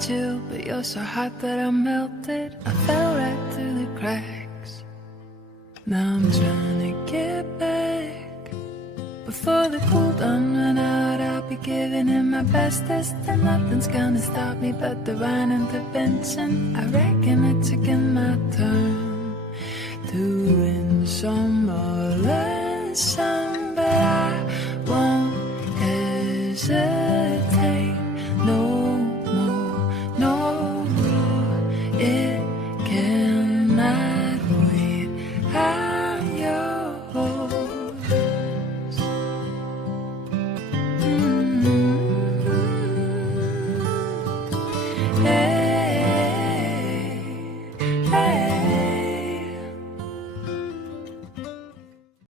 too, but you're so hot that I melted. I fell right through the cracks. Now I'm trying to get back. Before the cool done run out, I'll be giving it my bestest, and nothing's gonna stop me but divine intervention. I reckon it's again my turn to win some or learn some.